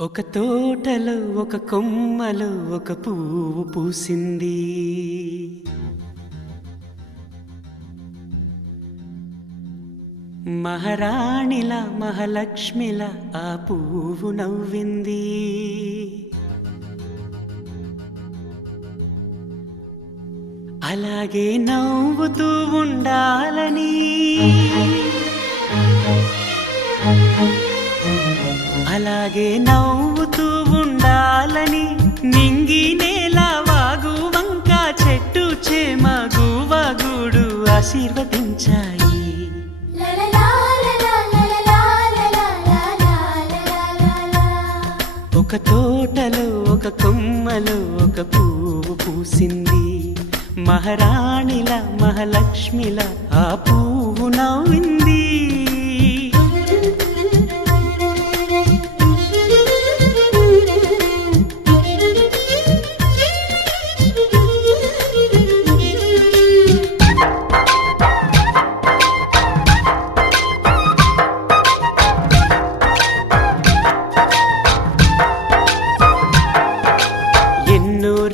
ఒక తోటలో ఒక కొమ్మలో ఒక పువ్వు పూసింది. మహారాణిలా మహాలక్ష్మిలా ఆ పువ్వు నవ్వింది. అలాగే నవ్వుతూ ఉండాలని, అలాగే నవ్వుతూ ఉండాలని నింగి నేల వాగు వంక చెట్టు చేమ గువగుడు ఆశీర్వదించాయి. ఒక తోటలో ఒక కొమ్మలో ఒక పువ్వు పూసింది. మహారాణిల మహాలక్ష్మిల ఆ పువ్వు నవ్వింది.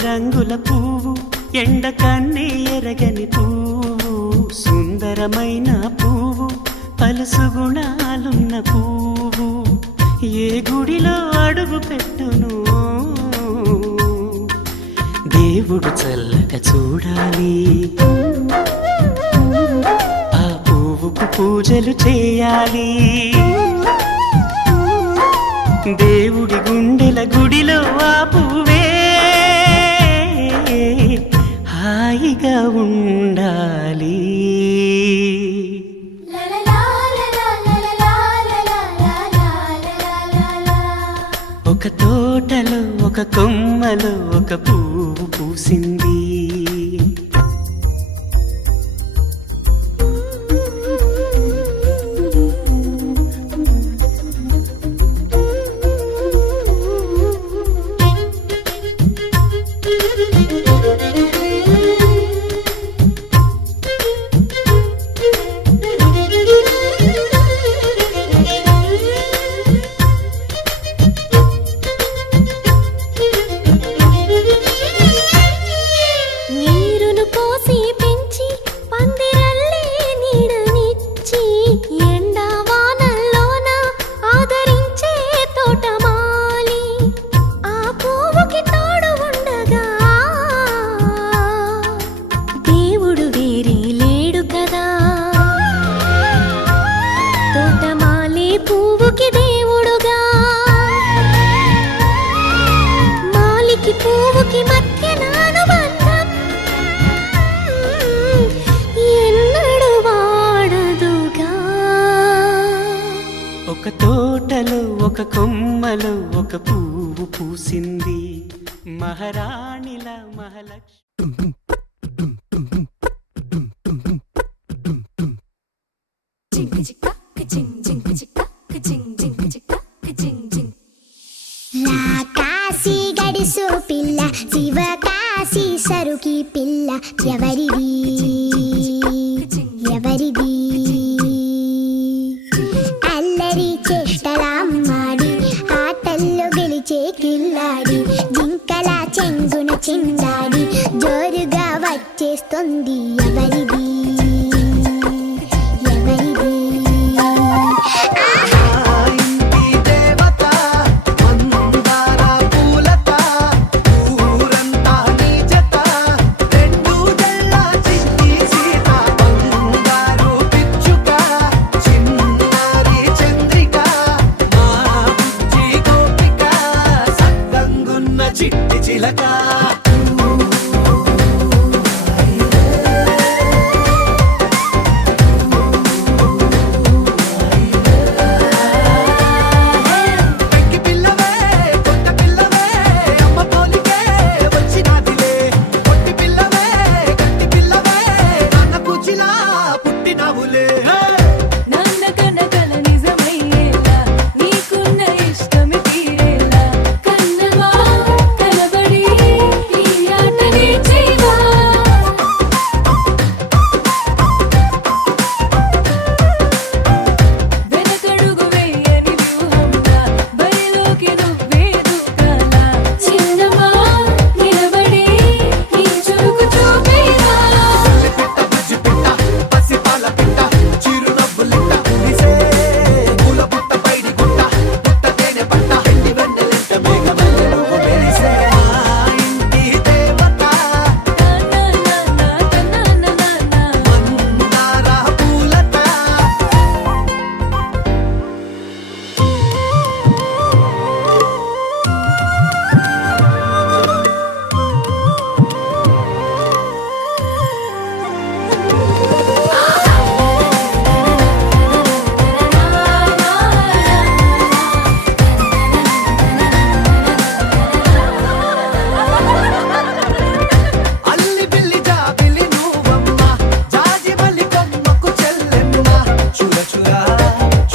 రంగుల పువ్వు, ఎండ కన్నే ఎరగని పువ్వు, సుందరమైన పువ్వు, పలుసు గుణాలున్న పువ్వు, ఏ గుడిలో అడుగు పెట్టును దేవుడు చల్లగా చూడాలి. ఆ పువ్వుకు పూజలు చేయాలి. దేవుడి గుండెల గుడిలో ఆ పువ్వే హాయిగా ఉండాలి. ఒక తోటలో ఒక కొమ్మలో ఒక పువ్వు పూసింది. ఒక తోటలో ఒక కొమ్మలో ఒక పువ్వు పూసింది. మహారాణిల మహాలక్ష్మి. కాశీ గడిసో పిల్ల, శివ కాశీ సరుకి పిల్ల, ఎవరిది ఎవరిది? అల్లరి చేష్టలా మాడి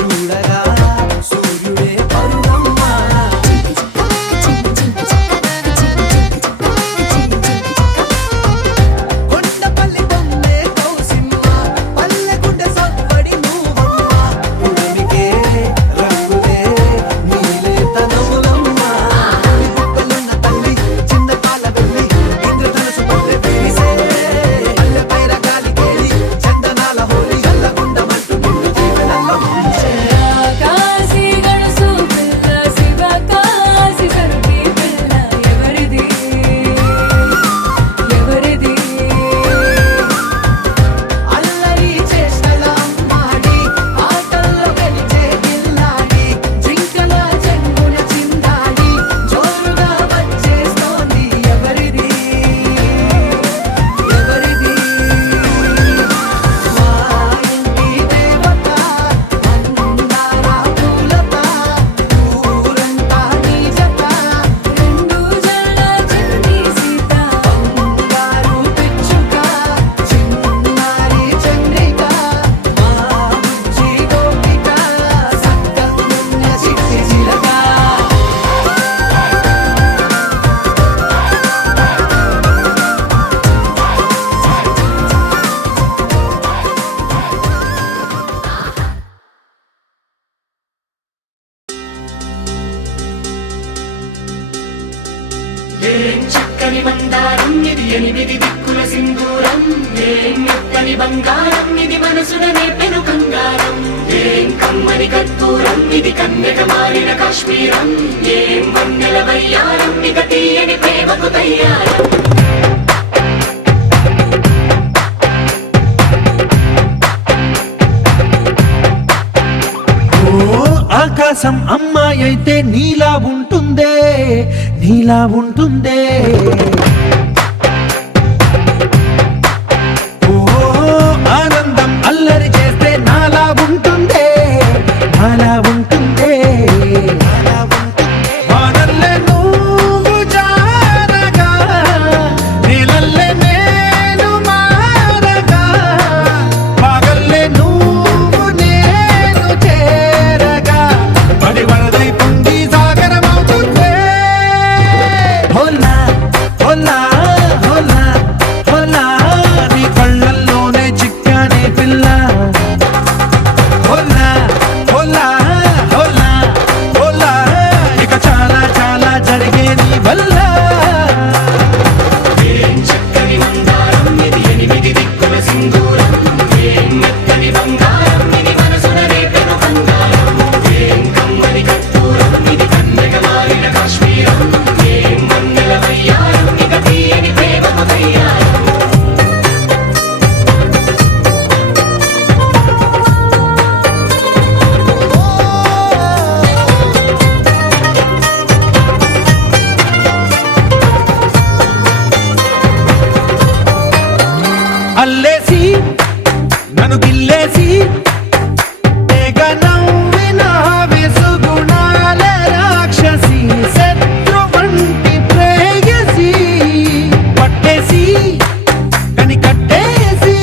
చూడగా సూర్యుడే పరువమ్మా కొండపల్లి బొమ్మే కౌసిమ్మ పల్లెగుడ్డ సవ్వడి నువ్వమ్మ ఉడమికే రంగులే నీలే తనములమ్మ గుప్పలున్న తల్లి చిన్న కాల వెళ్ళి ఇంద్రధనుసు పొందే విరిసే అల్లె పైర గాలి కేలి చందనాల హోలీ గల్లగుండమంటూ నిన్ను జీవనంలో ముంచే కాశీ గడుసు పిల్ల శివ కాశీ సరుకి పిల్ల ఎవరిది ఎవరిది అల్లరి చేష్టల అమ్మాడి ఆటల్లో గెలిచే గిల్లాడి జింకల చెంగున చిందాడి జోరుగా వచ్చేస్తోంది ఎవరిది ఎవరిది మా ఇంటి దేవత అందాల పూలత ఊరంతా నీ జత రెండు జల్ల చిన్ని సీత బంగారు పిచ్చుక చిన్నారి చంద్రిక మా బుజ్జి గోపిక సక్కనున్న చిట్టి చిలక ఏం చక్కని మందారం ఇది ఎనిమిది దిక్కుల సింధూరం ఏం మెత్తని బంగారం ఇది మనసున నేపెను కంగారం ఏం కమ్మని కర్పూరం ఇది కన్యక మారిన కాశ్మీరం ఏం వన్నెల వయ్యారం ఇక తీయని ప్రేమకు తయ్యారం ఓ ఆకాశం అమ్మాయి అయితే నీలా ఉంటుందే నీలా ఉంటుందే ఓ ఆనందం అల్లరి చేస్తే నాలా ఉంటుందే నాలా ఉంటుందే వానల్లే నువ్వు జారగా నీలల్లే నేను మారగా పగల్లే నువ్వు నేను చేరగా పడి వరదై పొంగి సాగరమవుతుందే హోలా హోలా హోలా హోలా నీ కళ్ళల్లోనే చిక్కానే పిల్ల హోలా హోలా హోలా హోలా ఇక చాలా చాలా జరిగే నీ వల్ల ఏం చక్కని మందారం ఇది ఎనిమిది దిక్కుల సింధూరం ఏం మెత్తని బంగారం ఇది మనసున రేపెను కంగారం ఏం కమ్మని కర్పూరం ఇది కన్యక మారిన కాశ్మీరం ఏం వన్నెల వయ్యారం ఇక తీయని ప్రేమకు తయ్యారం అల్లేసి నన్ను గిల్లేసి తెగ నవ్విన విసుగుణాల రాక్షసి శత్రు వంటి ప్రేయసి పట్టేసి కని కట్టేసి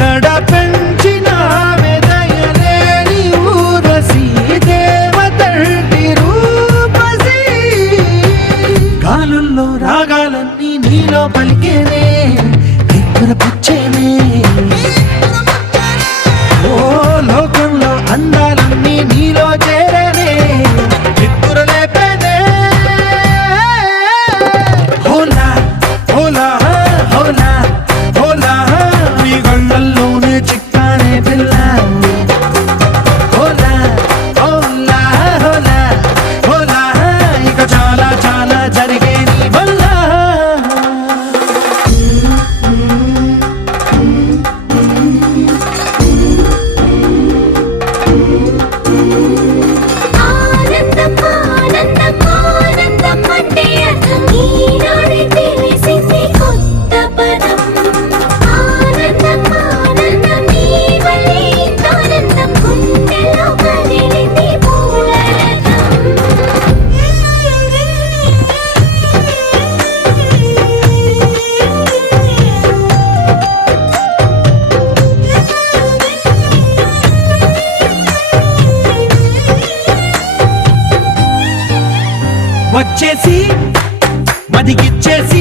గడ పెంచిన వెదయలేని ఊరసి దేవతంటి రూపసి గాలుల్లో రాగాలన్నీ నీలో పలికేనే నిప్పుల పుచ్చేనే ఓ లోకంలో అందాలన్నీ నీలో చేరేనే నిప్పుల లేపేనే హోలా హోలా హోలా హోలా నీ గళ్ళల్లోనే చిక్కానే పిల్ల హోలా హోలా హోలా హోలా ఇక చాలా చాలా జరిగే నీ వల్ల వచ్చేసి మదిగిచ్చేసి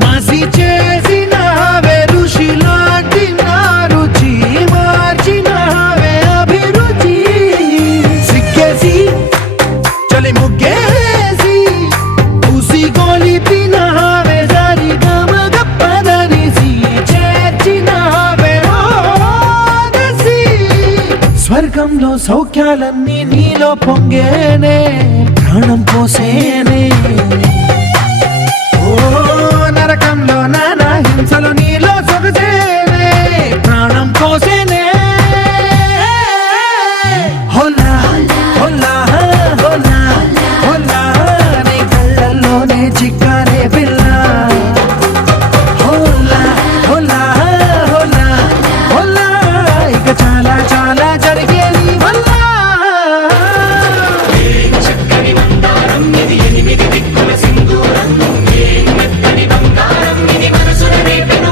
మసి చేసినావే ఋషిలాంటి నా రుచి మార్చినావే అభిరుచి సిగ్గేసి చలి ముగ్గేసి ఉసి గొలిపినావే సరి గమగప్పదనిసి చేర్చినావే ఓదసి స్వర్గంలో సౌఖ్యాలన్నీ నీలో పొంగేనే ప్రాణం పోసేనే ఓ నరకంలో నానా హింసలు నీలో సొగసేనే ప్రాణం పోసేనే హోలా హోలా హోలా హోలా నీ కళ్ళల్లోనే చిక్కారే పిల్ల హోలా హోలా హోలా హోలా ఇక చాలా చాలా జరిగే నీ వల్ల చక్కని మందారం ఇది ఎనిమిది దిక్కుల సింధూరం ఏం మెత్తని బంగారం ఇది మనసున రేపెను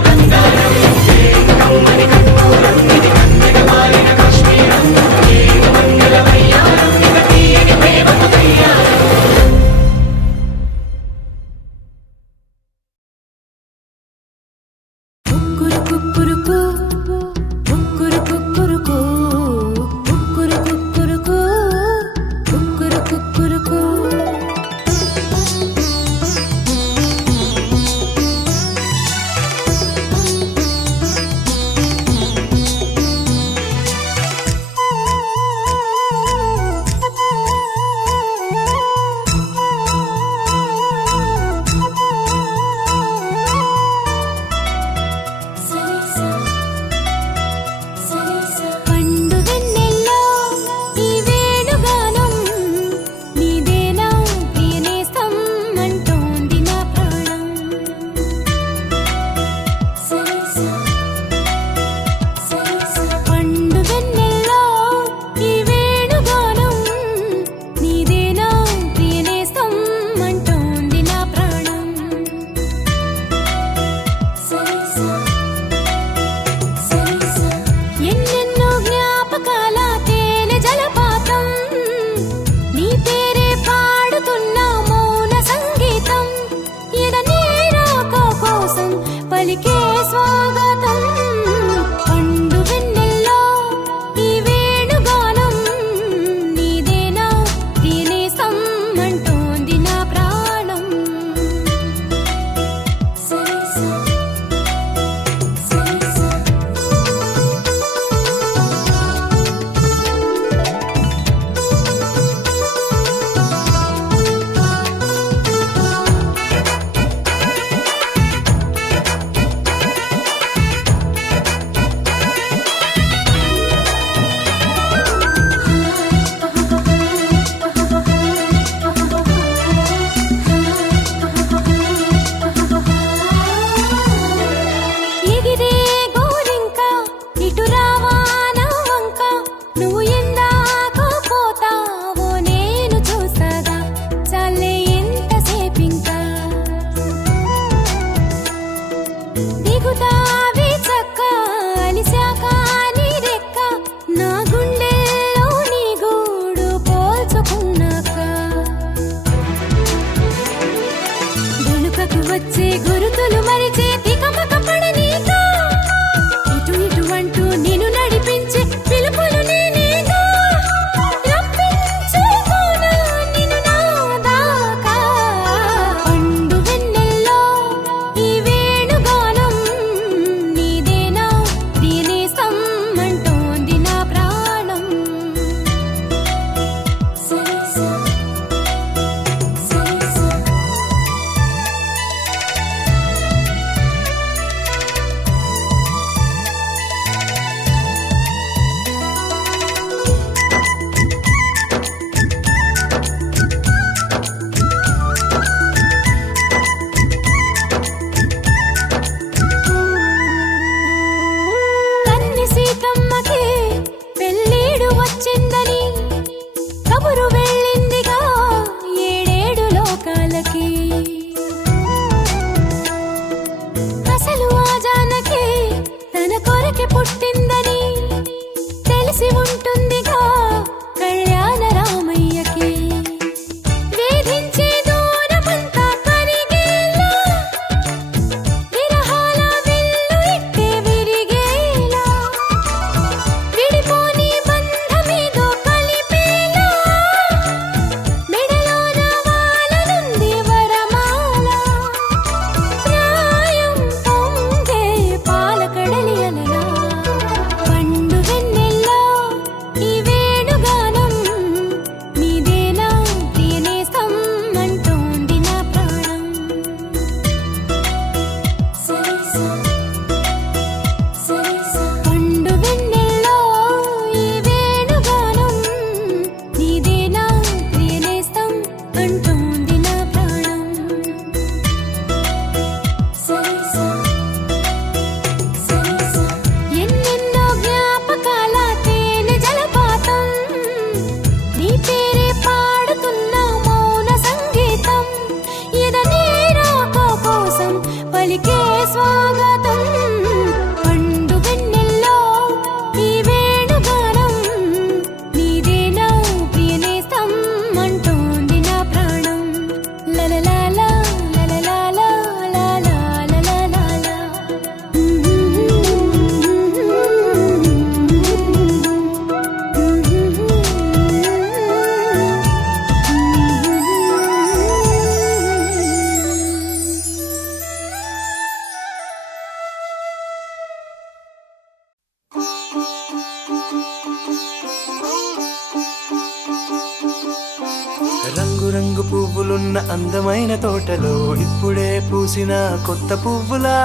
రంగు పువ్వులున్న అందమైన తోటలో ఇప్పుడే పూసిన కొత్త పువ్వులా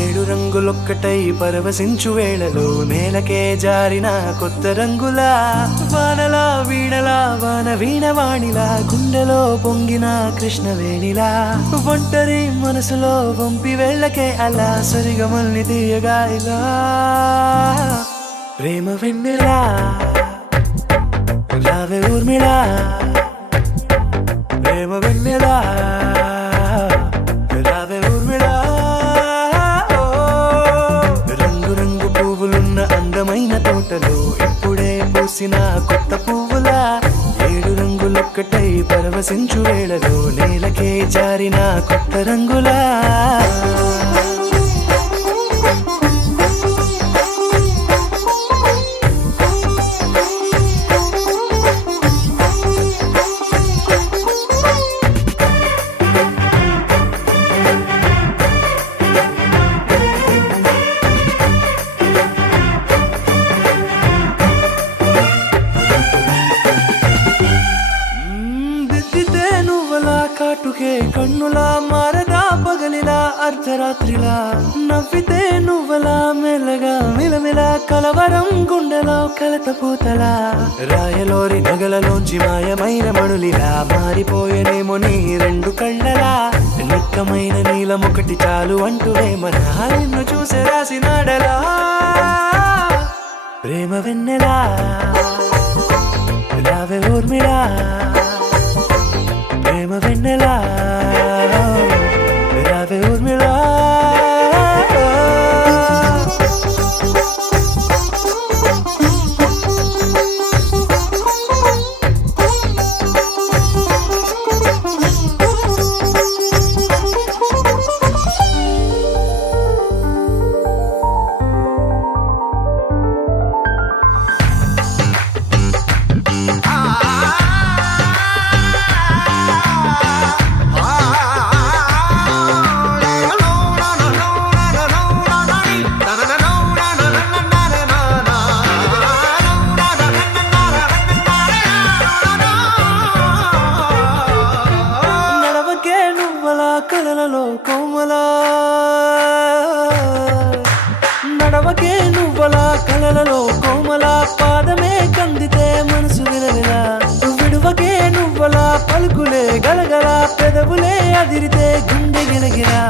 7 రంగులొక్కటై పరవశించు వేళలో నేలకే జారిన కొత్త రంగులా వానలా వీణలా వాన వీణవాణిలా గుండెలో పొంగిన కృష్ణవేణిలా ఒంటరి మనసులో వంపి వెళ్ళకే అలా సరిగమల్ని తీయగా ఇలా ప్రేమ వెన్నెలా రావే ఊర్మిళా ప్రేమ వెన్నెలా రావే ఊర్మిళా రంగు రంగు పువ్వులున్న అందమైన తోటలో ఇప్పుడే పూసిన కొత్త పువ్వులా 7 రంగులొక్కటై పరవశించు వేళలో నేలకే జారిన కొత్త రంగులా దిద్దితే నువ్వలా కాటుకే కన్నులా మారగా పగలిలా అర్ధరాత్రిలా నవ్వితే నువ్వలా మెల్లగా మిలమిలా కలవరం గుండెలో కలతపోతలా రాయలోరి నగలలోంచి మాయమైన మణులిలా మారిపోయేనేమో నీ 2 కళ్ళలా నిక్కమైన నీలమొకటి చాలు అంటూ మన నిన్ను చూసే రాసినాడలా ప్రేమ వెన్నెలా రావే ఊర్మిళా ప్రేమ వెన్నెలా రావే ఊర్మిళా నడవకే నువ్వలా కలలలో కోమలా నడవకే నువ్వలా కలలలో కోమలా పాదమే కందితే మనసు విలవిలా విడువకే నువ్వలా పలుకులే గలగల పెదవులే అదిరితే గుండె గిలగిలా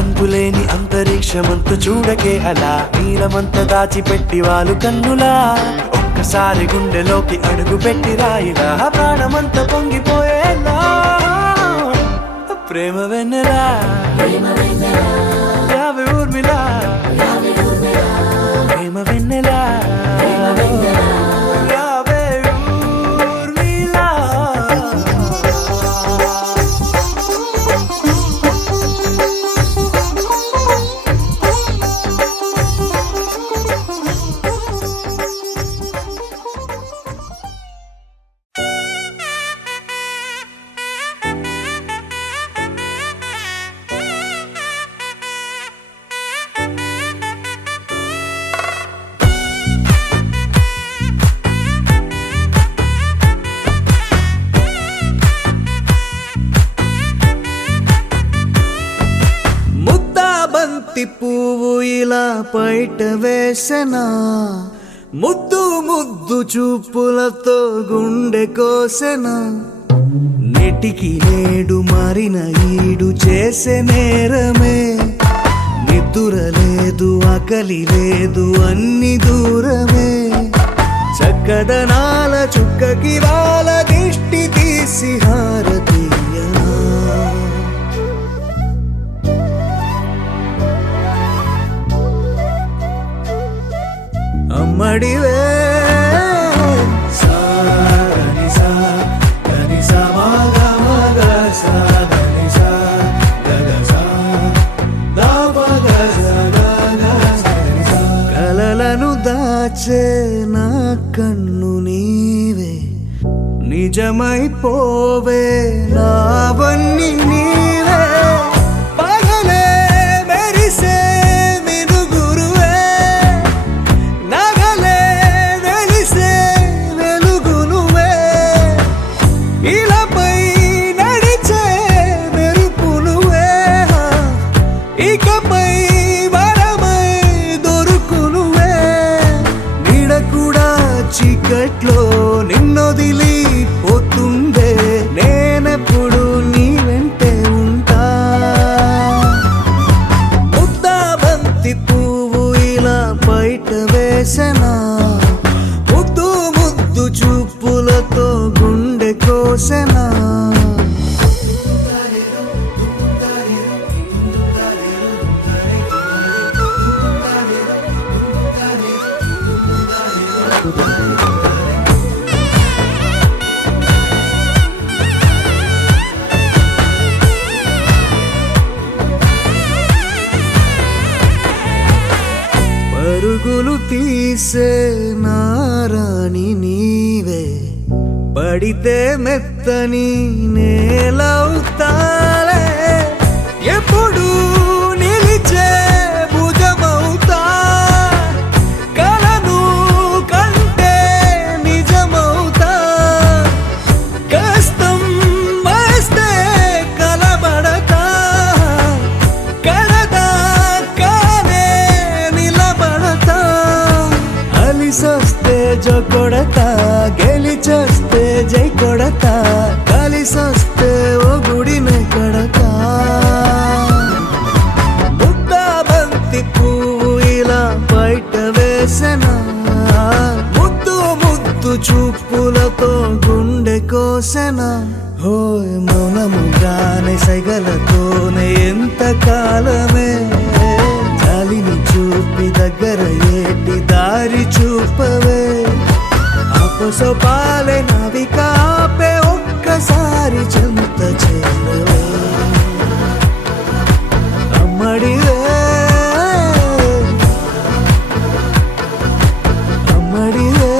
అంతులేని అంతరిక్షమంత చూడకే అలా నీలమంత దాచిపెట్టి వాళ్ళు కన్నులా ఒక్కసారి గుండెలోకి అడుగు పెట్టి రాయిలా ప్రాణమంత పొంగిపోయేలా ప్రేమ వెన్నెలా రావే ఊర్మిళా ప్రేమ వెన్నెలా రావే ఊర్మిళా ముద్దాబంతి పువ్వు ఇలా బయట వేసెనా ముద్దు ముద్దు చూపులతో గుండె కోసెనా నెటికి నేడు మారిన ఈడు చేసే నేరమే నిద్ర లేదు ఆకలి లేదు అన్ని దూరమే చక్కదనాల చుక్కకి వాళ్ళ దిష్టి తీసి హారతీయనా అమ్మడివే కలలను దాచే నా కన్ను నీవే నిజమైపోవే నావన్నీ నీవే పగలే మెరిసే మినుగురువే నగలే వెలిసే వెలుగు నువ్వే ఇలాపై చీకట్లో నిన్నొదిలి పోతుందే నేనెప్పుడు నీ వెంటే ఉంటా ముద్దా బంతి పువ్వు ఇలా బయట వేసెనా ముద్దు ముద్దు చూపులతో గుండె కోసెనా పరుగులు తీసే నారాణి నీవే పడితే మెత్తని నేలవుతాలే ఎప్పుడు నిలిచే భుజమవుతా కలను కంటే నిజమవుతా కష్టం వస్తే కలబడతా కడదాకానే నిలబడతా అలిసొస్తే జో కొడతా గెలిచొస్తే జై కొడతా కలిసొస్తే ఓ గుడినే కడతా ముద్దా బంతి పువ్వు ఇలా బయట వేసెనా ముద్దు ముద్దు చూపులతో గుండె కోసెనా హోయ్ మౌనముగానే సైగలతోనే ఎంత కాలమే జాలిని చూపి దగ్గర ఏటి దారి చూపవే అపసోపాలే నవికాపే ఒక్కసారి చెంత చేరవే అమ్మడివే అమ్మడివే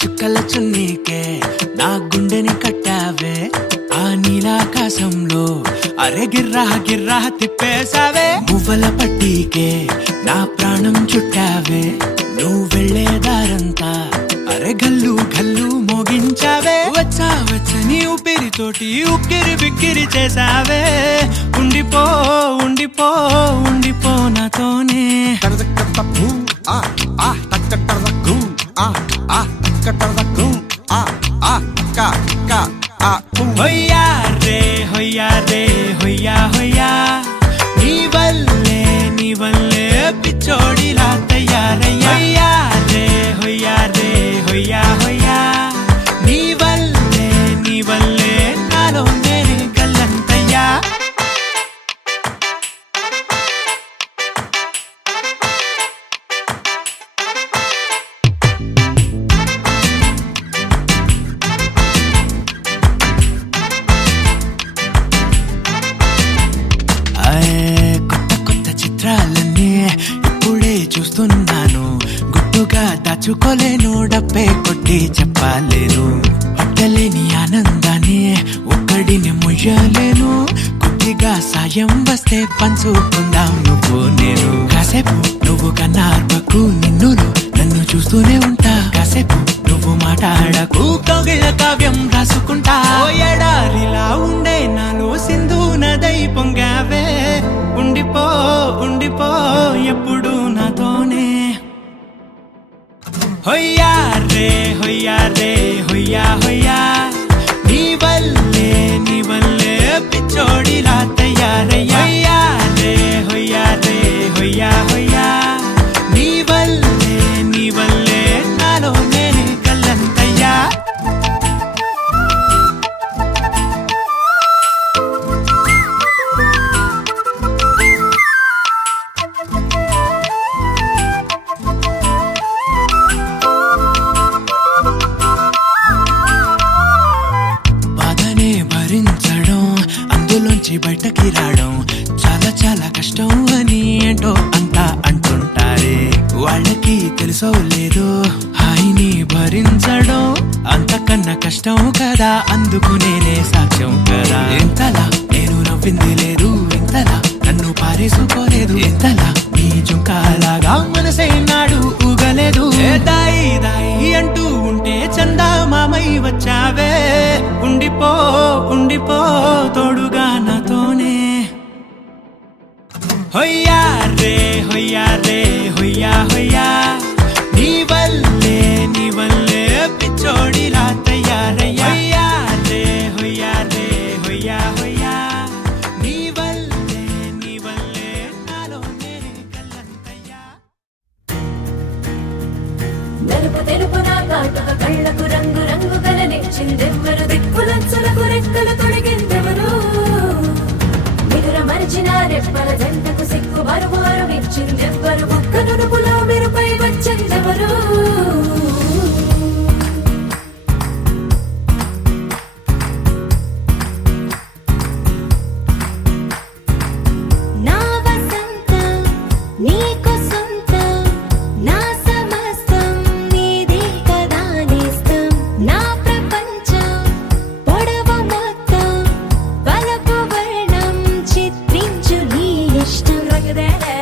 చుక్కల చున్నీకే నా గుండెని కట్టావే ఆ నీలాకాశంలో అరే గిర్రా గిర్రా తిప్పేశావే పువ్వుల పట్టీకే నా ప్రాణం చుట్టావే నువ్వు వెళ్ళేదారంతా అరే గల్లు గల్లు మోగించావే వచ్చా వచ్చని ఊపిరితోటి ఉక్కిరి బిక్కిరి చేసావే ఉండిపో ఉండిపో ఉండిపో నాతోనే హొయ్యా రే హొయ్యా రే హొయ్యా హొయ్యా నీ వల్లే పిచ్చోడిలా తయారయ్యా హొయ్యా రే హొయ్యా రే హొయ్యా హొయ్యా నీ వల్లే నాలో నేనే గల్లంతయ్యా ఇప్పుడే చూస్తున్నాను గుట్టుగా దాచుకోలేను డబ్బే కొట్టి చెప్పలేను పట్టలేని ఆనందాన్ని ఒక్కడిని ముయ్యలేను కొద్దిగా సాయం వస్తే పంచుకుందాం నువ్వు నేను కాసేపు నువ్వు కన్నార్పకు నిన్నులు నన్ను చూస్తూనే ఉంటా కాసేపు నువ్వు మాట్లాడకు కౌగిళ్ళ కావ్యం రాసుకుంటా ఎడారిలా ఉండే నాలో సింధు నదై పొంగావే ఉండిపో ఉండిపో ఎప్పుడు నాతోనే హొయ్యా రే హొయ్యా రే హొయ్యా హొయ్యా నీ వల్లే పిచ్చోడిలా తయారయ్యా హొయ్యా రే హొయ్యా హొయ్యా నీ వల్లే నాలో నేనే గల్లంతయ్యా నుంచి బయటకి రావడం చాలా చాలా కష్టం అని ఏంటో అంతా అంటుంటారే. వాళ్ళకి తెలుసో లేదో హాయిని భరించడం అంతకన్నా కష్టం కదా, అందుకు నేనే సాక్ష్యం కదా. ఎంతలా నేను నవ్వింది లేదు, ఎంతలా నన్ను పారేసుకోలేదు, ఎంతలా నీ జుంకాలాగా మనసే నాడు ఊగలేదు. దాయి దాయి అంటూ ఉంటే చందా మామై వచ్చావే, ఉండిపో ఉండిపో తోడుగా నాతోనే. హొయ్యా రే హొయ్యా రే హొయ్యా హొయ్యా, నీ వల్లే పిచ్చోడిలా తయారయ్యా. హొయ్యా రే హొయ్యా రే హొయ్యా హొయ్యా, నీ వల్లే నాలోనే కల్లంతయ్యా. నలుపు తెలుపు నా కాటుక కళ్ళకు రంగు రంగు కలనిచ్చిందెవ్వరు, దిక్కులచ్చలకు రెక్కలు తొడిగిందెవరు, నిదుర మరిచిన రెప్పల జంటకు సిగ్గు బరువారం ఇచ్చిందెవ్వరు, ఒక్క నునుపులో మెరుపై వచ్చిందెవరు. నా వసంతం నీకు సొంతం, నా సమస్తం నీదే కదా నేస్తం, నా ప్రపంచం పొడవు మొత్తం వలపు వర్ణం చిత్రించు నీ ఇష్టం. రగదేలే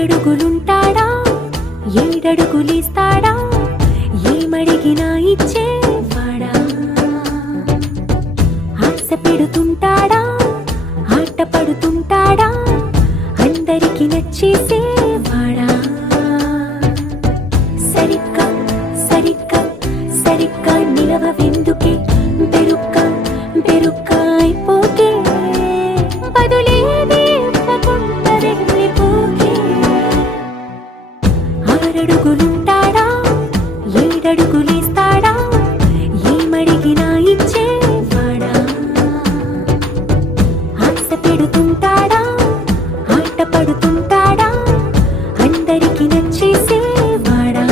ఆరడుగులుంటాడా ఏడడుగులేస్తాడా ఏమడిగినా ఇచ్చేవాడా ఆశ పెడుతుంటాడా ఆట పడుతుంటాడా అందరికి నచ్చేసేవాడా సరిగ్గా సరిగ్గా సరిగ్గా నిలవెందుకే బెరుక్క బెరుక్క అయిపోకే బదులేది ఇవ్వకుండా వెళ్ళిపోకే ఆరడుగులుంటాడా ఏడడుగులేస్తాడా ఏమడిగినా ఇచ్చేవాడా ఆశ పెడుతుంటాడా ఆట పడుతుంటాడా అందరికి నచ్చేసేవాడా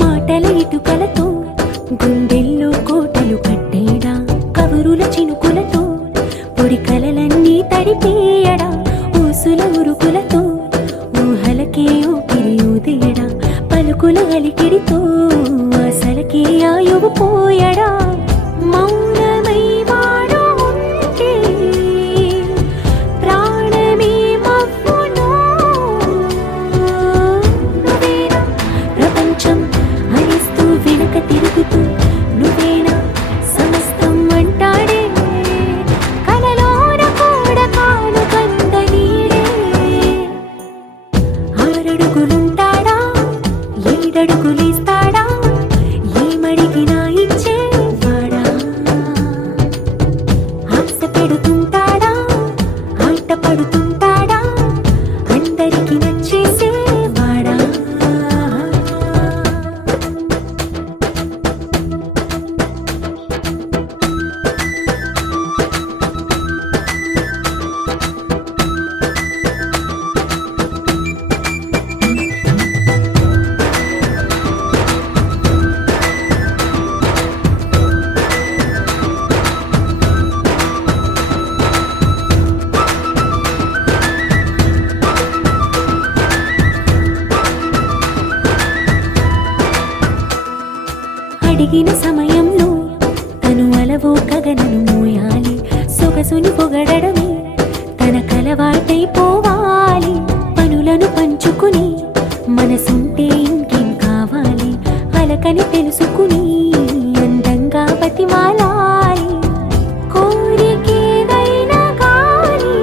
మాటల ఇటుకలతో గుండెల్లో కోటలు కట్టేడా కబురుల చినుకులతో పొడి కలలన్నీ తడిపేయడా ఊసుల ఉరుకులతో ఊహలకే ఊపిరి ఊదేయడా పలుకుల అలికిడితో అసలకే ఆయువు పోయడా మౌనమై వాడు ఉంటే ప్రాణమే మవ్వును నువ్వేనా ప్రపంచం అరిస్తూ వెనుక తిరుగుతూ నువ్వేనా సమస్తం అంటాడే కలలోన కూడా కాను కంద నీడే ఆరడుగులుంటాడా ఏడడుగులేస్తాడా ఏమడిగినా ఇచ్చేవాడా ఆశ పెడుతుంటాడా ఆట పడుతుంటాడా అందరికి నచ్చేసేవాడా అడిగిన సమయంలో తను అలవో గగనను మోయాలి సొగసుని పొగడమే తన కలవాటైపోవాలి పనులను పంచుకుని మనసుంటే ఇంకేం కావాలి అలకని తెలుసుకుని అందంగా బతిమాలాలి కోరికేదైనా కానీ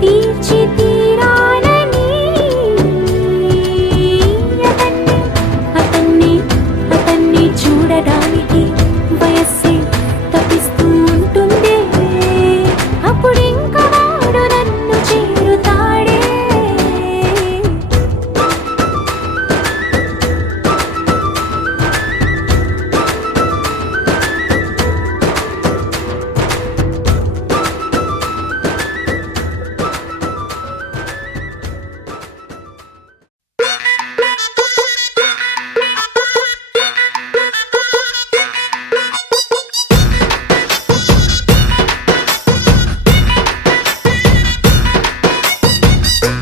తీర్చి తీరాలని అతన్ని అతన్ని చూడడానికి వయస్సే తప్పిస్తూ ఉంటుంది అప్పుడింకా వాడు నన్ను చేరుతాడే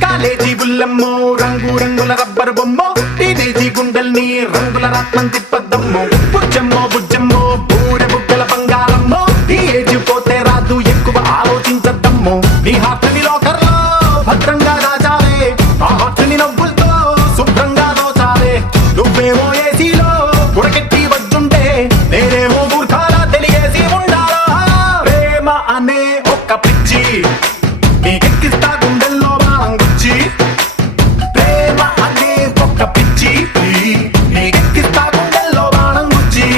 కాలేజీ బుల్లమ్మో రంగు రంగుల రబ్బరు బొమ్మో టీనేజీ గుండెల్ని రంగుల రాత్మం తిప్పద్దమ్మో బుజ్జమ్మో బుజ్జమ్మో బూరె బుగ్గల బంగారమ్మో ఈ ఏజ్ పోతే రాదు ఎక్కువ ఆలోచించద్దమ్మో నీ హార్ట్ని లోకర్లో భద్రంగా దాచాలే ఆ హార్ట్ని నవ్వులతో శుభ్రంగా దోచాలే నువ్వేమో ఏసీలో ఉడకెట్టి వచ్చుంటే నేనేమో మూర్ఖాలా తెలియసి ఉండాలా ప్రేమ అనే ఒక్క పిచ్చి నీకెక్కిస్తా గుండెల్లో బాంగుచ్చి ప్రేమ అనే ఒక్క పిచ్చి నీకెక్కిస్తా గుండెల్లో బాణం గుచ్చి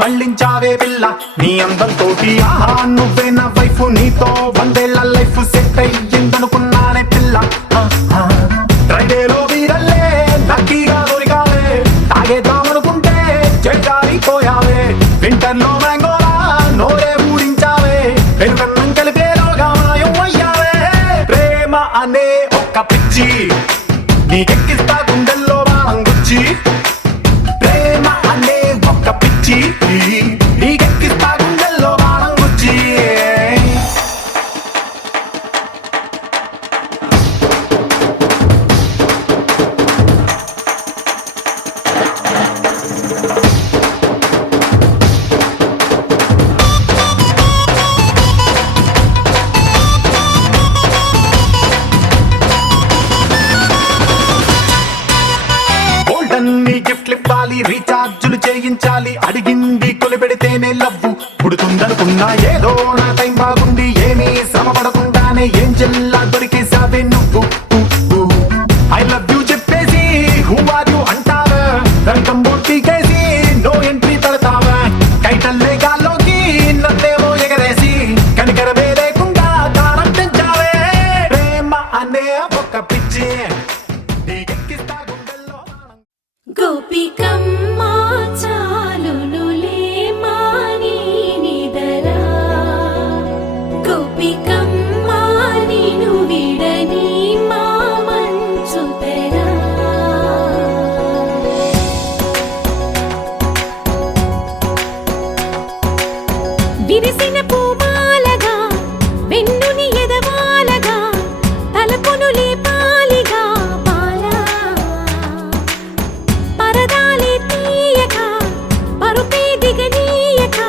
మళ్ళించావే పిల్ల నీ అందంతోటి ఆహా నువ్వే నా వైఫ్ నీతో వందేళ్ల లైఫ్ సెట్ అయి నీకెక్కిస్తా గుండెల్లో బాణం గుచ్చి గోల్డన్ని గిఫ్ట్లు ఇవ్వాలి రీఛార్జులు చేయించాలి అడిగింది కొలిపెడితేనే లవ్వు పుడుతుందనుకున్నా ఏదో నా టైం బాగుండి ఏమీ శ్రమ పడకుండానే ఏం చెల్లా దొరికేసావే నువ్వు ఐ లవ్ యూ చెప్పేసి హూ ఆర్ యూ అంటావా రంగం బొట్టికేసి నో ఎంట్రీ పెడతావా కైటల్లే గాల్లోకి నన్నేమో ఎగరేసి కనికరమే లేకుండా కారం పెంచావే ప్రేమ అనే ఒక పిచ్చి నీకెక్కిస్తా గుండెల్లో బాణం. గోపికమ్మ చాలునులే మాని నిదరా గోపికమ్మ నిను విడని మా మంచు తెరా విరిసిన పూమాలగా వెన్నుని ఎదవాలగా తలపును లేపాలిగా బాలా పరదాలే తీయక పరుపే దిగనీయక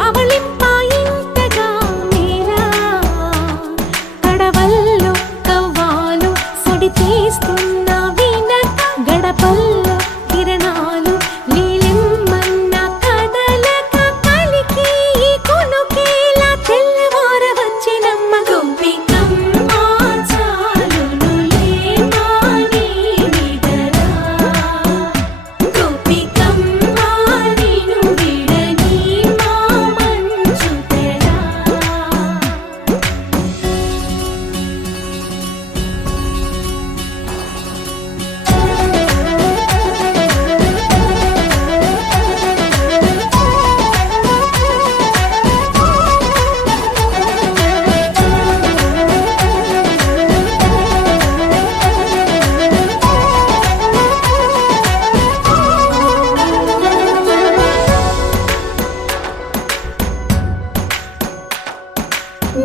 పవళింపాయింతగా మేరా తడవల్లో కవ్వాలు సడి చేస్తున్న వినక గడపల్లో కిరణాలు నీలిమ్మన్న కదలక కలికి ఈ కొనుకేలా తెల్లవార వచ్చినమ్మ గోపికమ్మ చాలునులే మాని నిదరా గోపికమ్మ నిను విడని మా మంచు తెరా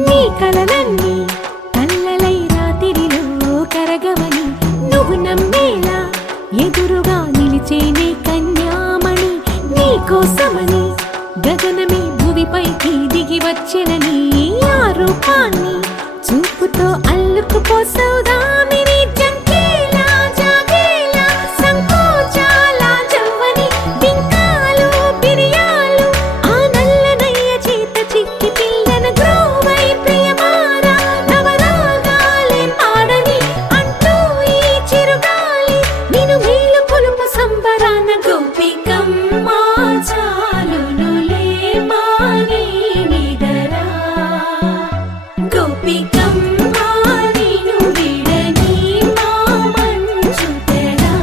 నీ కలలన్నీ కల్లలై రాత్రిలో కరగవని నువ్వు నమ్మేలా ఎదురుగా నిలిచేనే కన్యామణి నీ కోసమని గగనమే భువిపైకి దిగి వచ్చెనని ఆ రూపాన్ని చూపుతో అల్లుకుపోసౌదామిని జంకేలా జాగేలా సంకోచాల జవ్వని బింకాలు బిరియాలు ఆ నల్లనయ్య చేత చిక్కి పిల్లన గ్రోవై ప్రియమారా నవరాగాలే పాడని అంటూ ఈ చిరుగాలి నిన్ను మేలు పొలుపు సంబరాన గోపికమ్మ చాలునులే మాని నిదరా గోపికమ్మ నిను విడని మా మంచు తెరా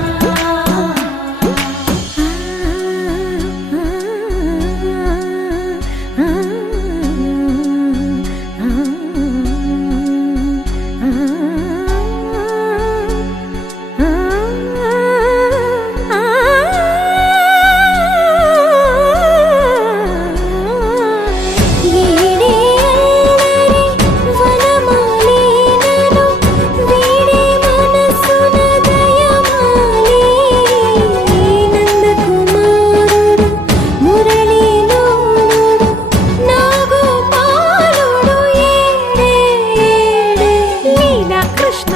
కృష్ణ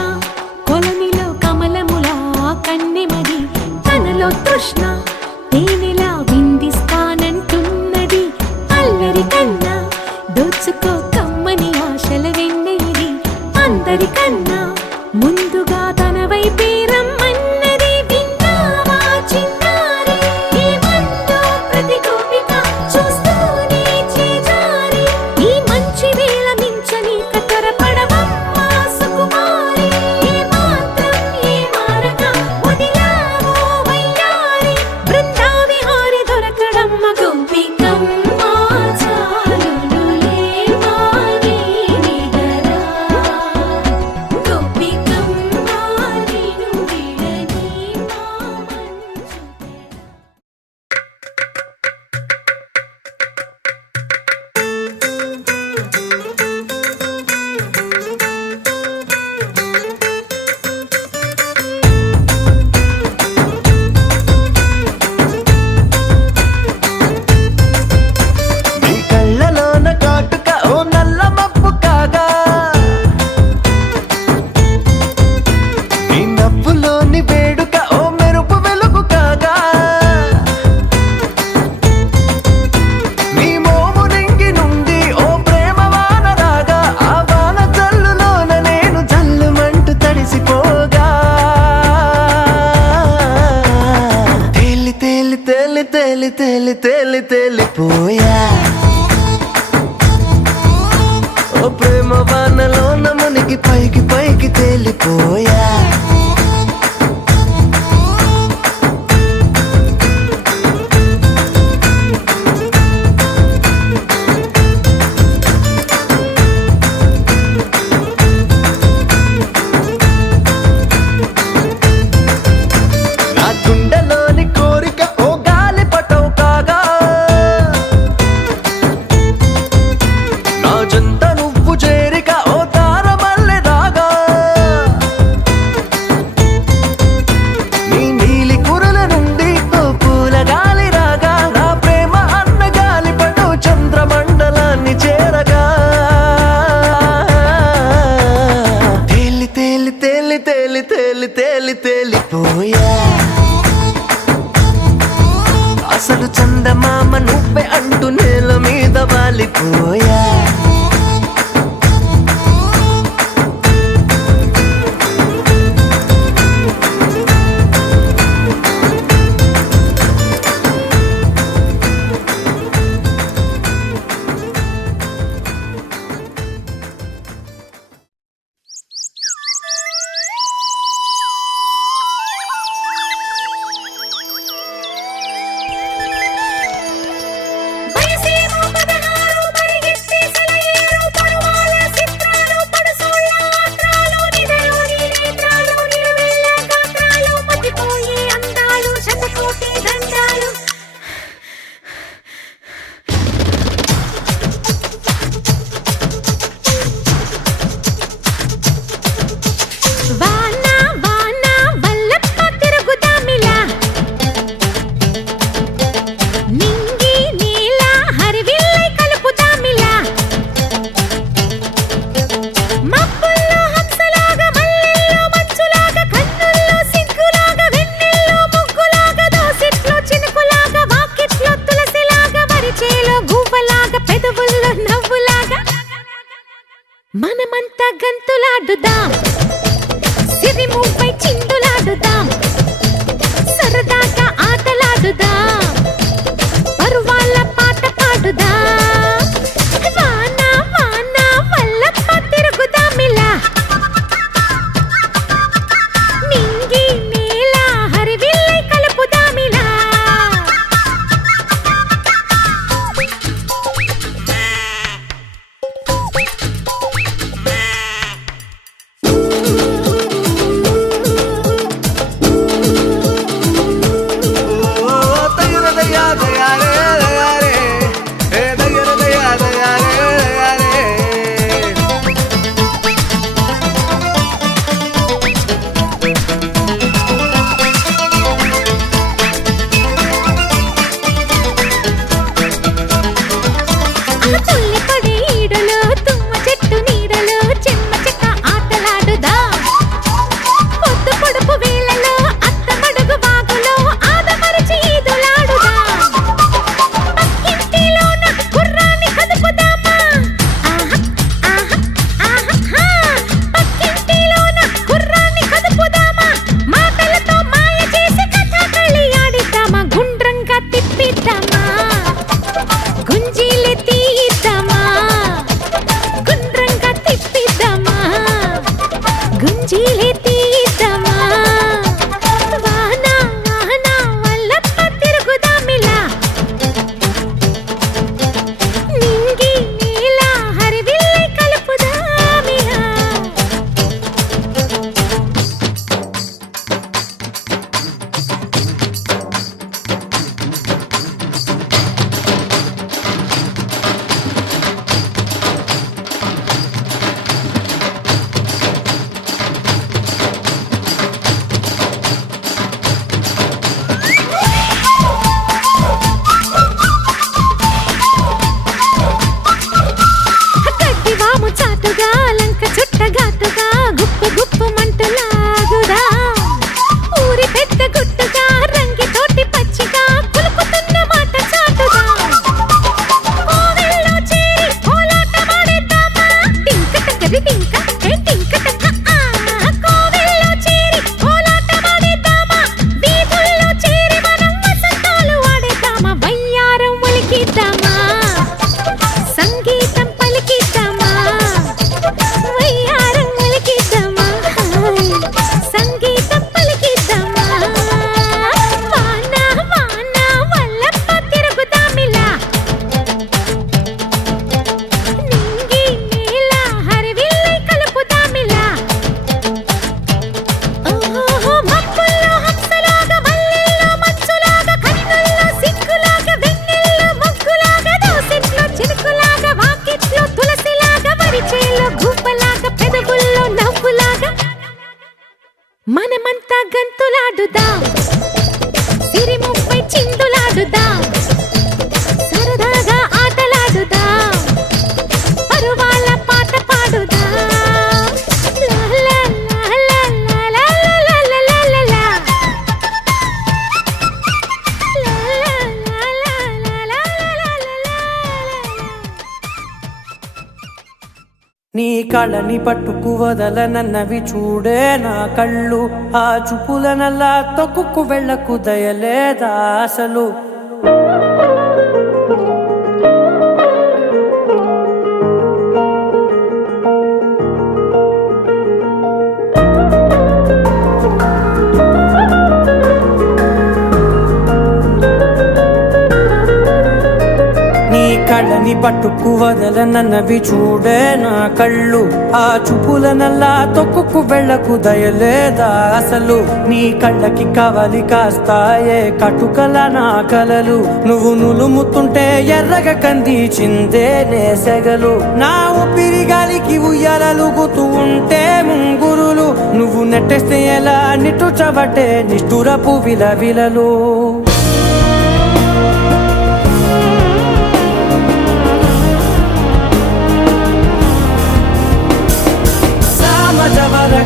కొలనిలో కమలములా కన్నెమది తనలో తృష్ణ తేనెలా విందిస్తానంటున్నది అల్లరి కన్నా దోచుకో కమ్మని ఆశల వెన్నెయిది అందరికన్నా ముందుగా తన వైపే రమ్మన్నది విన్నావా చిన్నారి ఏమందో ప్రతి గోపిక చూస్తూనే చేజారి ఈ మంచి వేళ మించని కతరపడవమ్మ సుకుమారి ఏ మాత్రం ఏ మారక వదిలావో వయ్యారి బృందావిహారి దొరకడమ్మ గోపికమ్మ చాలునులే మాని నిదరా గోపికమ్మ నిను విడని మా మంచు తెరా తేలిపోయా ఓ ప్రేమ వానలోన మునిగి పైకి పైకి తేలిపోయా నా గుండెలోని కోరిక ఓ గాలి పటం కాగా నా జంట నువ్వు చేరిక ఓ తారమల్లె రాగా నీ నీలి కురల నుండి ఓ పూల గాలి రాగా నా ప్రేమ అన్న గాలి పటం చంద్రమండలాన్ని చేరగా తేలి తేలి తేలి తేలి తేలి తేలి తేలిపోయా అసలు చందమామ నువ్వే అంటూ నేల మీద వాలిపోయా వయసేమో 16 పరిగెత్తే సెలయేరు పరువాల చిత్రాలు పడుసోళ్ళ ఆత్రాలు నిదలోని నేత్రాలు నిలువెల్ల గాత్రాలు మతిపోయే అందాలు శతకోటి దండాలు వాన వాన వల్లప్ప తిరుగుదామిలా నింగి నీల హరివిల్లై కలుపుదామిలా మబ్బుల్లో హంసలాగా మల్లెల్లో మంచులాగా కన్నుల్లో సిగ్గులాగా వెన్నెల్లో ముగ్గులాగా దోసిట్లో చినుకులాగా వాకిట్లో తులసిలాగా వరిచేలో గువ్వలాగా పెదవుల్లో నవ్వులాగా మనమంతా గంతులాడుదాం సిరిముపై చిందులాడుదాం సరదాగా ఆటలాడుదాం పరువాళ్ళ పాట పాడుదాం వాన వాన వల్లప్ప తిరుగుదామిలా నింగి నేల హరివిల్లై కలుపుదామిలా నీ కళని పట్టుకు వదలనన్నవి చూడే నా కళ్ళు ఆ చూపులనల్లా తొక్కుకు వెళ్ళకు దయలేదా అసలు కళ్ళని పట్టుకు వదలనన్నవి చూడే నా కళ్ళు ఆ చూపులనల్లా తొక్కుకు వెళ్ళకు దయలేదా అసలు నీ కళ్ళకి కవలి కాస్తాయే కటుకల నా కలలు నువ్వు నులుముతుంటే ఎర్రగ కందిచిందే నేసెగలు నా ఊపిరి గాలికి ఉయ్యాలలుగుతూ ఉంటే ముంగురులు నువ్వు నెట్టేస్తే ఎలా నిట్టుచబట్టే నిష్ఠురపు విలవిలలు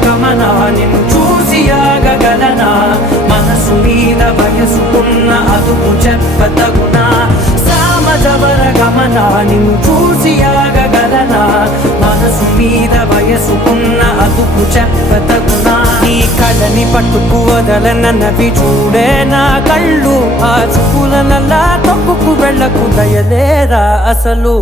గమన నిన్ను చూసి ఆగగలనా మనసు మీద వయసుకున్న అదుపు చెప్పతగునా సామజవర గమన నిన్ను చూసి ఆగగలనా మనసు మీద వయసుకున్న అదుపు చెప్పతగునా నీ కళ్ళని పట్టుకు వదలనన్నవి చూడే నా కళ్ళు ఆ చూపులనల్లా తొక్కుకు వెళ్ళకు దయలేరా అసలు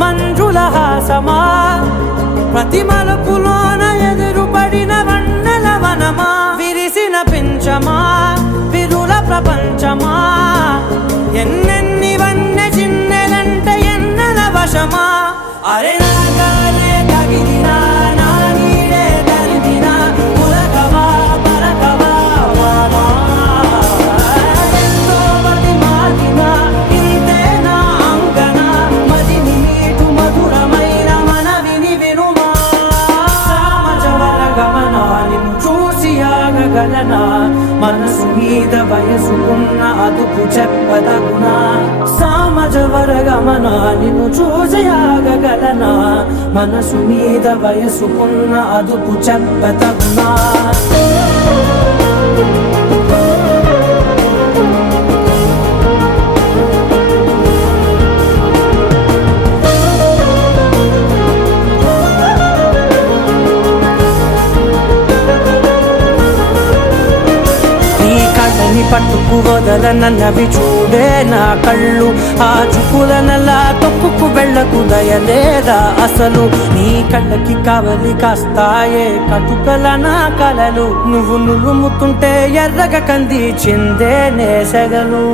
మంజుల హాసమా ప్రతి మలుపులోన ఎదురుపడిన వన్నెల వనమా విరిసిన పించమా విరుల ప్రపంచమా ఎన్నెన్ని వన్నె చిన్నెలంటే ఎన్నెల వశమా అరే నాగాలే తగిలినా నా నీడే తరిమినా పులకవా పరకవా వామా ఎంతో మతి మాటినా ఇంతే నా అంగన మదిని మీటు మధురమైన మనవిని వినుమా సామజవర గమన నిన్ను చూసి ఆగగలనా మనసు మీద వయసుకున్న అదుపు చెప్పదగునా సామజవర గమన నిన్ను చూసి ఆగగలనా మనసు మీద వయసుకున్న అదుపు చెప్పదగునా పట్టుకు వదలనన్నవి చూడే నా కళ్ళు ఆ చూపులనల్లా తొక్కుకు వెళ్ళకు దయలేదా అసలు నీ కళ్ళకి కవలి కాస్తాయే కటుకల నా కలలు నువ్వు నులుముతుంటే ఎర్రగ కందిచిందే నేసెగలు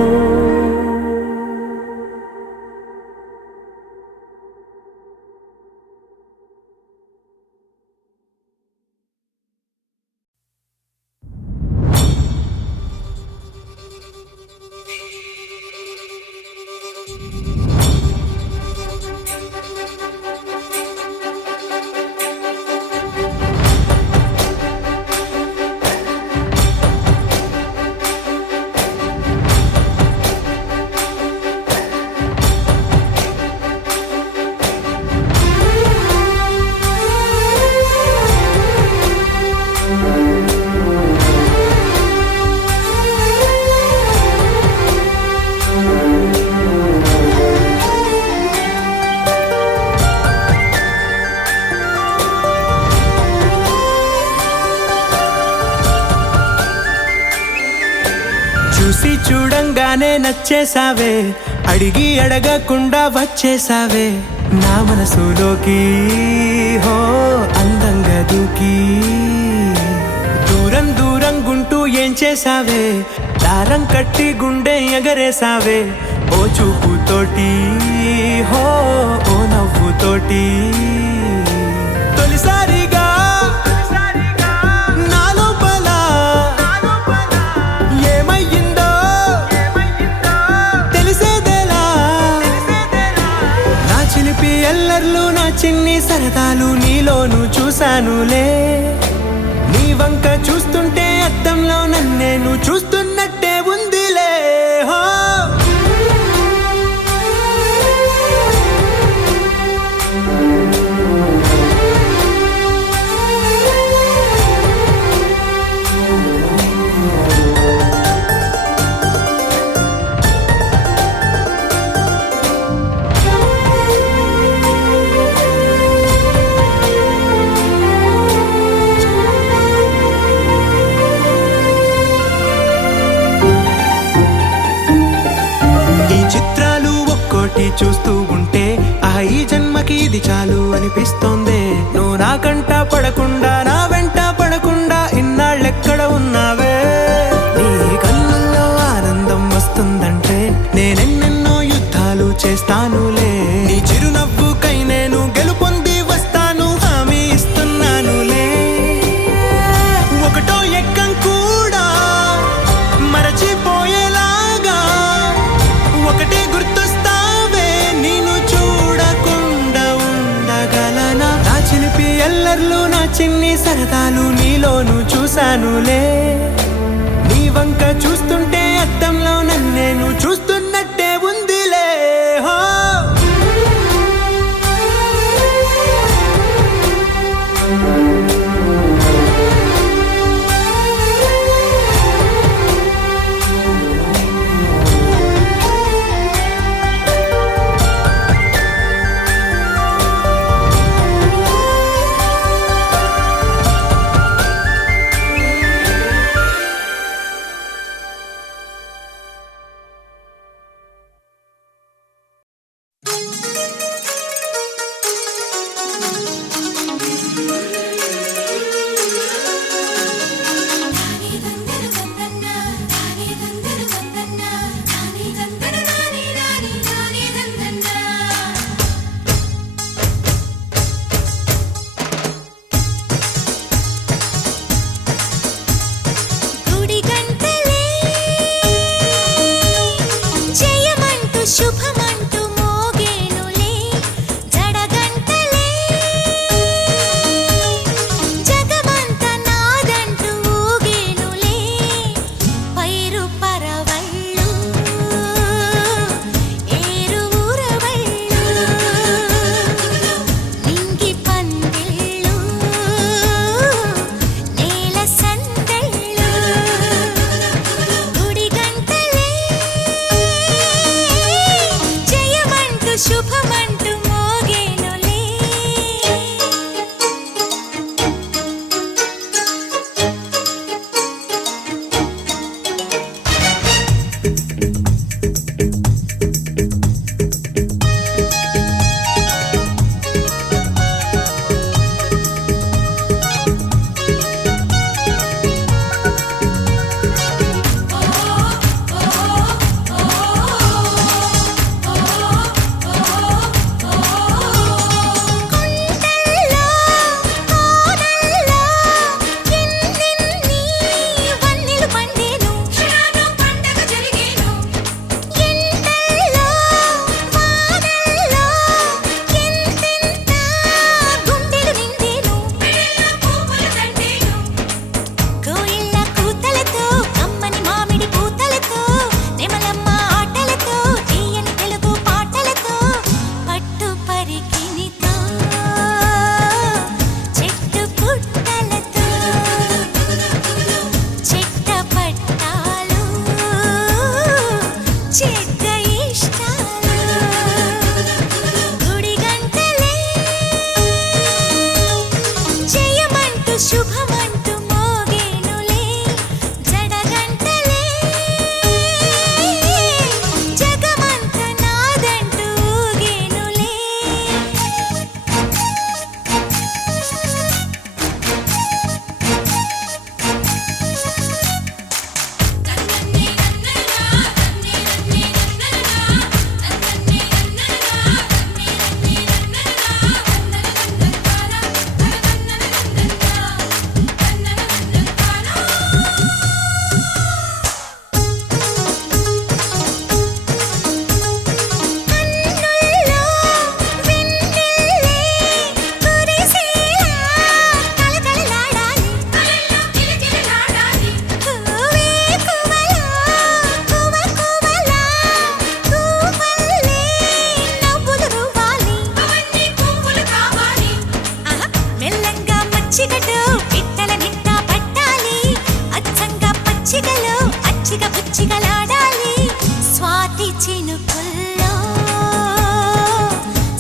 చూసి చూడంగానే నచ్చేసావే అడిగి అడగకుండా వచ్చేసావే నా మనసులోకి హో అందంగా దూకి దూరం దూరం గుంటూ ఏం చేసావే దారం కట్టి గుండె ఎగరేసావే ఓ చూపుతోటి హో ఓ నవ్వుతోటి తొలిసారిగా సరదాలు నీలోను చూశానులే నీ వంక చూస్తుంటే అద్దంలో నన్నేను చూస్తున్నట్టే ఉందిలే హో చూస్తూ ఉంటే ఈ జన్మకి ఇది చాలు అనిపిస్తోంది నువ్వు నా కంట పడకుండా నా వెంట పడకుండా ఇన్నాళ్ళెక్కడ ఉన్నావే నీ కళ్ళల్లో ఆనందం వస్తుందంటే నేనెన్నెన్నో యుద్ధాలు చేస్తానులే నీ చిరునవ్వుకై నేను గెలుపొంది వస్తాను హామీ ఇస్తున్నానులే ఒకటో ఎక్కం కూడా మరచిపోయేలాగా ఒకటే గుర్తొస్తా ఎల్లర్లు నా చిన్ని సరదాలు నీలోను చూశానులే నీ వంక చూస్తుంటే అద్దంలో నన్నేను చూస్తున్నట్టే ఉందిలే హో మచ్చిగలో అచ్చిగ పుచ్చిగలాడాలి స్వాతి చినుకుల్లో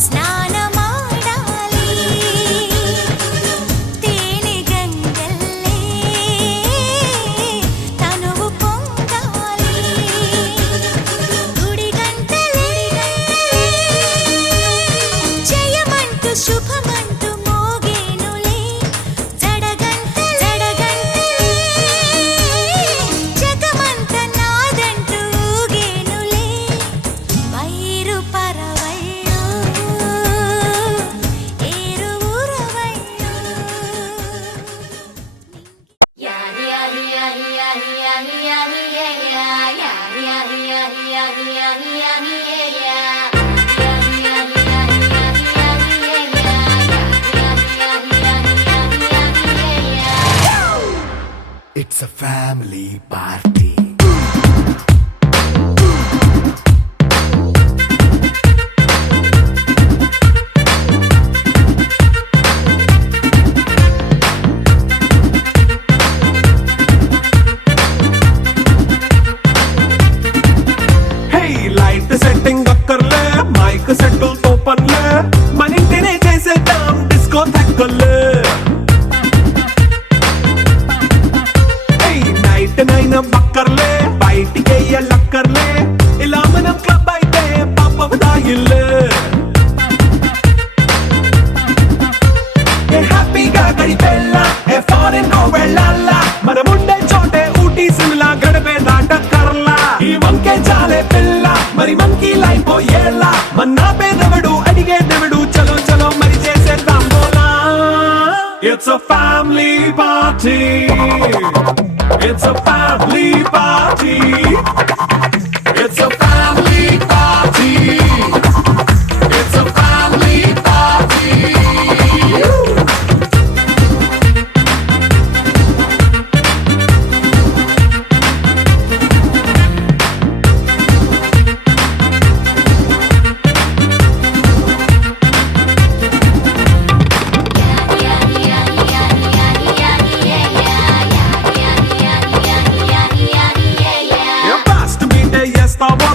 స్నానమాడాలి తేనె గంగల్లే తనువు పొంగాలి గుడి గంటలే జయమంటూ శుభమంటూ మోగేనులే జడగంటలే జగమంత నాదంటూ ఊగేనులే వైరు పరవళ్ళు ఏరు ఊరవళ్ళు It's a family party. Hey, light setting అక్కర్లే మైక్ సెట్టుల్ తో పనులే మన ఇంటినే చేసేద్దాం డిస్కో తక్కర్లే నైట్ నైన్ బక్కర్లే బయటికి వెళ్ళక్కర్లే ఇలా మనం క్లబ్ అయితే పాప దాయిల్లే హ్యాపీగా గడిపెళ్ళ ఏ ఫారెన్ నో వెళ్ళాల మనం ఉండే చోటే ఊటీ సిమ్లా గడిపే దాటక్కర్లా ఈ వంకే చాలే పిల్ల మరి మంకీ లైఫ్ ఏళ్ళ మన్నా పేదవడు అడిగే దేవుడు చలో చలో మరి చేసేద్దాం బోలా it's a family party It's a family party. It's a family party. It's a family party.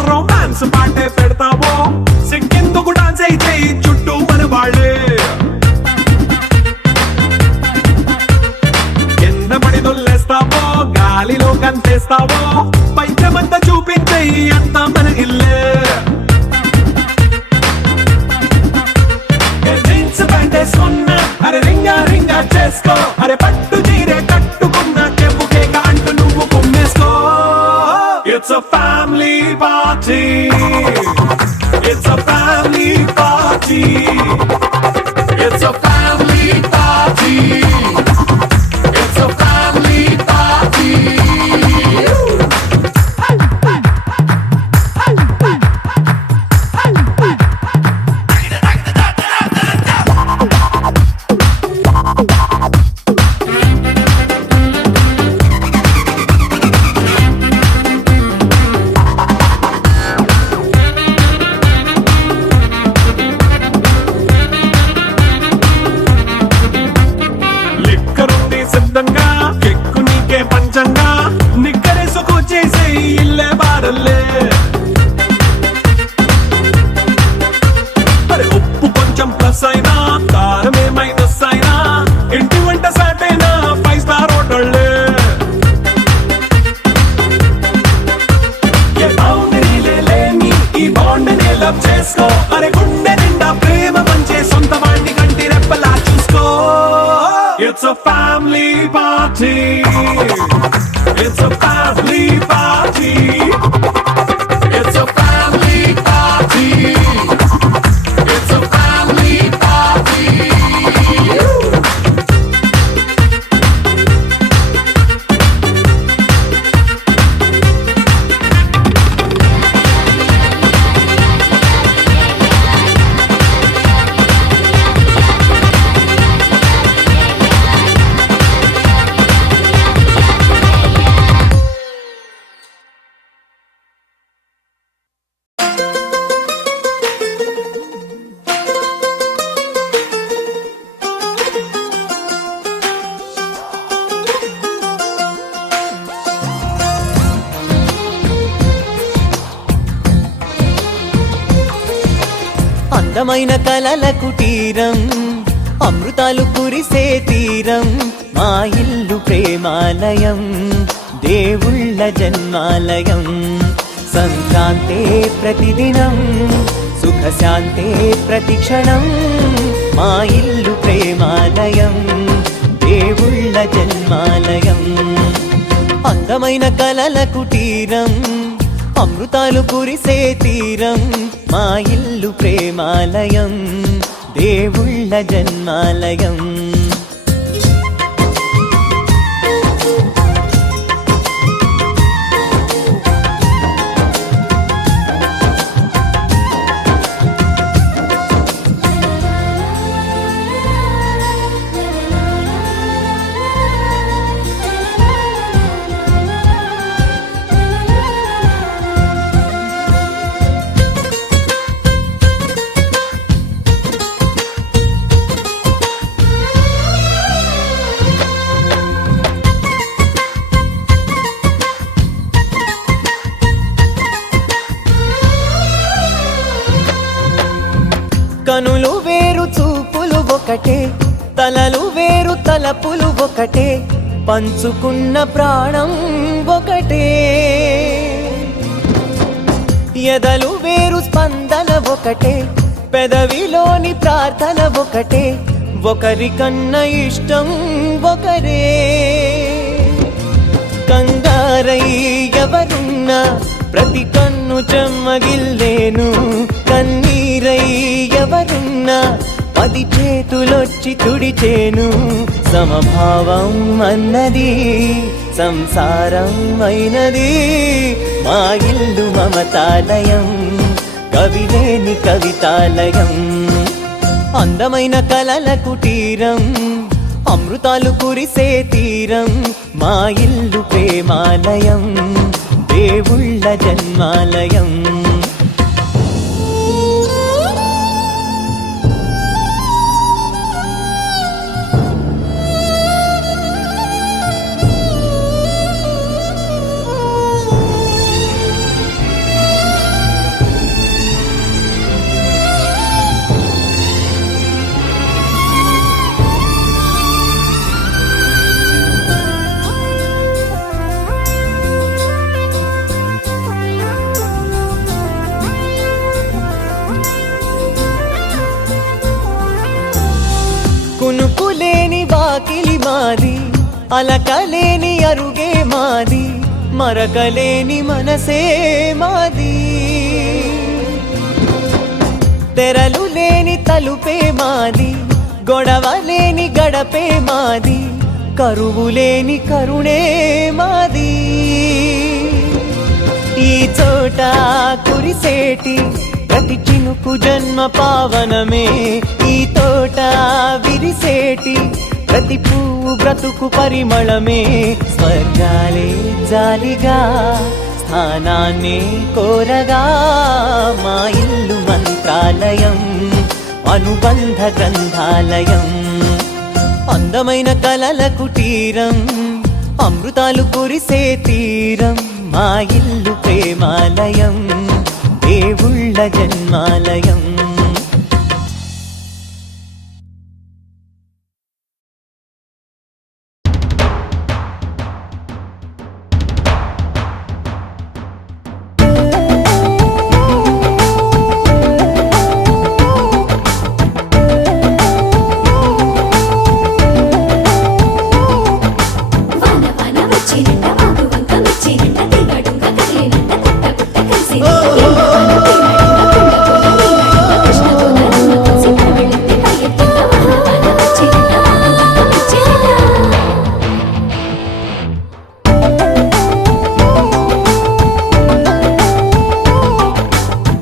Romance పాటే పెడతావో సిగ్గెందుకు డాన్స్ అయితే చుట్టూ మన వాళ్ళే కింద పడి దొల్లేస్తావో గాలిలో కంతేస్తావో పైచమంతా చూపించే అంతా మన ఇల్లే జీన్స్ ప్యాంట్ వేసుకున్నా అరే రింగా రింగా చేసుకో అరే పట్టు చీరే కట్టుకున్న చెప్పు కేక అంటూ నువ్వు కొమ్మేసుకో It's a family party. It's a family party. It's a family party. It's a family party. సిద్ధంగా కెక్కు నీకే పంచంగా నిక్కరేసుకు చేసే ఇల్లే బారల్లే అరే ఉప్పు కొంచెం ప్లస్ అయినా కారమే మైనస్ అయినా ఇంటి వంట సాటైనా 5 స్టార్ హోటళ్ళే ఏ బౌండరీలే లేని ఈ బాండ్ని లవ్ చేసుకో అరే గుండె నిండా ప్రేమ పంచే సొంత వాడిని కంటి రెప్పలా చూసుకో It's a family party. It's a family party. It's a family party. It's a family party. అందమైన కలల కుటీరం అమృతాలు కురిసే తీరం మా ఇల్లు ప్రేమాలయం దేవుళ్ళ జన్మాలయం సంక్రాంతే ప్రతిదినం సుఖశాంతే ప్రతిక్షణం మా ఇల్లు ప్రేమాలయం దేవుళ్ళ జన్మాలయం అందమైన కలల కుటీరం అమృతాలు కురిసే తీరం మా ఇల్లు ప్రేమాలయం దేవుళ్ళ జన్మాలయం కనులు వేరు చూపులు ఒకటే తలలు వేరు తలపులు ఒకటే పంచుకున్న ప్రాణం ఒకటే ఎదలు వేరు స్పందన ఒకటే పెదవిలోని ప్రార్థన ఒకటే ఒకరికన్నా ఇష్టం ఒకరే కంగారై ఎవరున్నా ప్రతి కన్ను చెమ్మగిల్లేను కన్నీరై ఎవరున్నా 10 చేతులొచ్చి తుడిచేను సమభావం అన్నది సంసారం అయినది మా ఇల్లు మమతాలయం కవిలేని కవితాలయం అందమైన కలల కుటీరం అమృతాలు కురిసే తీరం మా ఇల్లు ప్రేమాలయం దేవుళ్ళ జన్మాలయం కునుకులేని వాకిలి మాది అలకలేని అరుగే మాది మరకలేని మనసే మాది తెరలు లేని తలుపే మాది గొడవ లేని గడపే మాది కరువు లేని కరుణే మాది ఈ చోట కురిసేటి ప్రతి చినుకు జన్మ పావనమే ఈ తోట విరిసేటి ప్రతి పువ్వు బ్రతుకు పరిమళమే స్వర్గాలే జాలిగా స్థానాన్ని కోరగా మా ఇల్లు మంత్రాలయం అనుబంధ గ్రంథాలయం అందమైన కలల కుటీరం అమృతాలు కురిసే తీరం మా ఇల్లు ప్రేమాలయం దేవుళ్ళ జన్మాలయం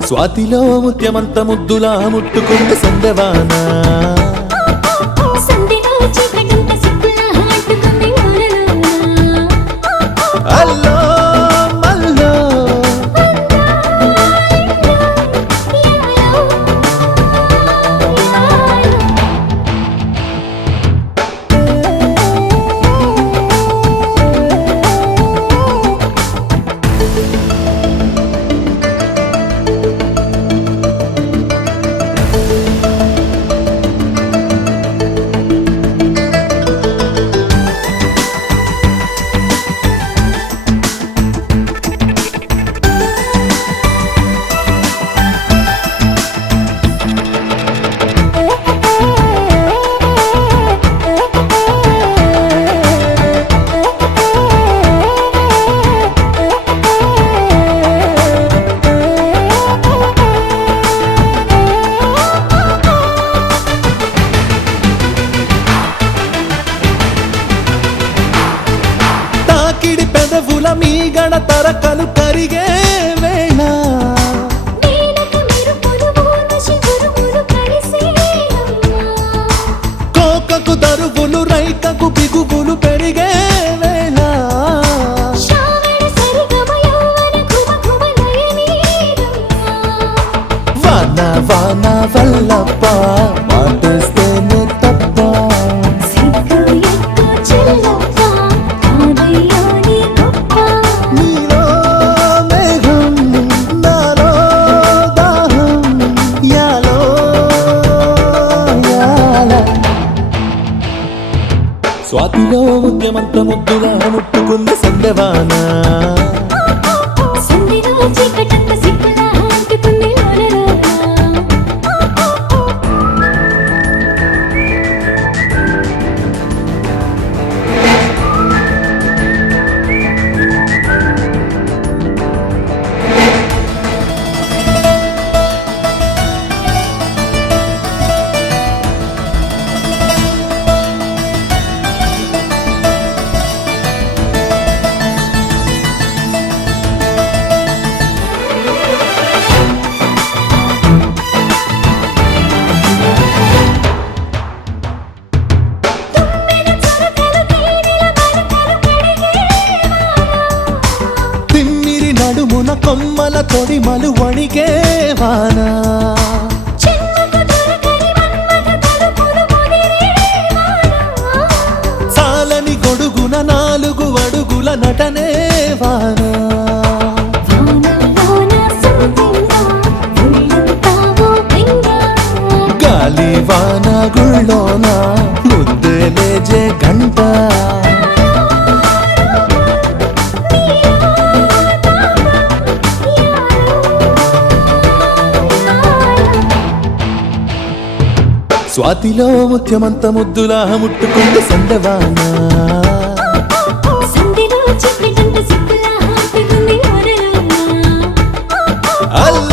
స్వాతిలో ముత్యమంత ముద్దులా ముట్టుకుంటే సందవానా అల్లో మల్లో మీ గడతరకలు కరిగే వేళ నేలకు మెరుపులు ఊర్వశి గురువులు కలిసేనమ్మా. కోకకు దరువులు రైకకు బిగువులు పెరిగే వేళ శ్రావణ సరిగమ యౌవన ఘుమ ఘుమ లయనీరమ్మా. వాన వాన వల్లప్ప మాటేస్తేనే తప్ప సిగ్గు ఎగ్గు చెల్లప్ప కాదయ్యా నీ గొప్ప. నీలో మేఘం నాలో దాహం యాలో యాల స్వాతిలో ఉద్యమంత ముద్దులా ముట్టుకుంది సందెవాన సంధిలో చీకటంత సిగ్గులా అంటుకుంది లోలలోన. తిమ్మిరి నడుమున కొమ్మల తొడిమలు వణిగే వాన చెన్మకు దొరకని మన్మథ తలుపులు ముదిరేవానా. సాలని గొడుగున 4 అడుగుల నటనే వాన వానలోన సంపెంగా ఒళ్ళంతా ఓ బెంగా. గాలి వాన గుళ్ళోన ముద్దే లేజే గంట స్వాతిలో ముత్యమంత ముద్దులా ముట్టుకుంది సందవాన సంధిలో చీకటంత సిగ్గులా అంటుకుంది లోలలోన. అల్ల